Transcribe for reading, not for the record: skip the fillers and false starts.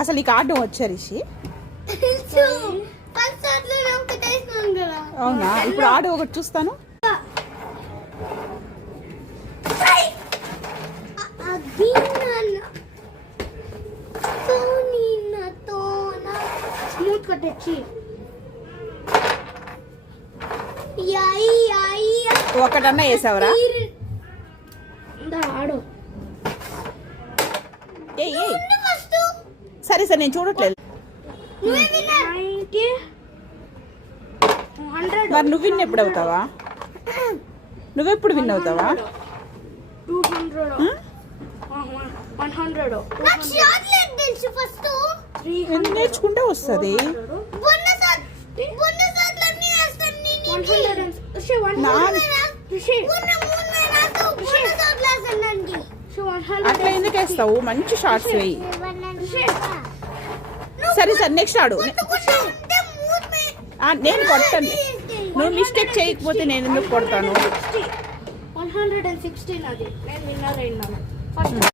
అసలు నీకు ఆడడం వచ్చా రిషి? అవునా? ఇప్పుడు ఆడు ఒకటి చూస్తాను. ఒకటన్నా వేసావరా? సరే సరే నేను చూడట్లేదు. మరి నువ్వు విన్ ఎప్పుడు అవుతావా? నువ్వెప్పుడు విన్ అవుతావా? నేర్చుకుంటే వస్తుంది. అట్లా ఎందుకు వేస్తావు? మంచి షార్ట్స్ వేయి. సరే సరే నెక్స్ట్ ఆడు. నేను కొడతాను. నువ్వు మిస్టేక్ చేయకపోతే నేను ఎందుకు కొడతాను? 116 అది నేను విన్నర్ అయినాను.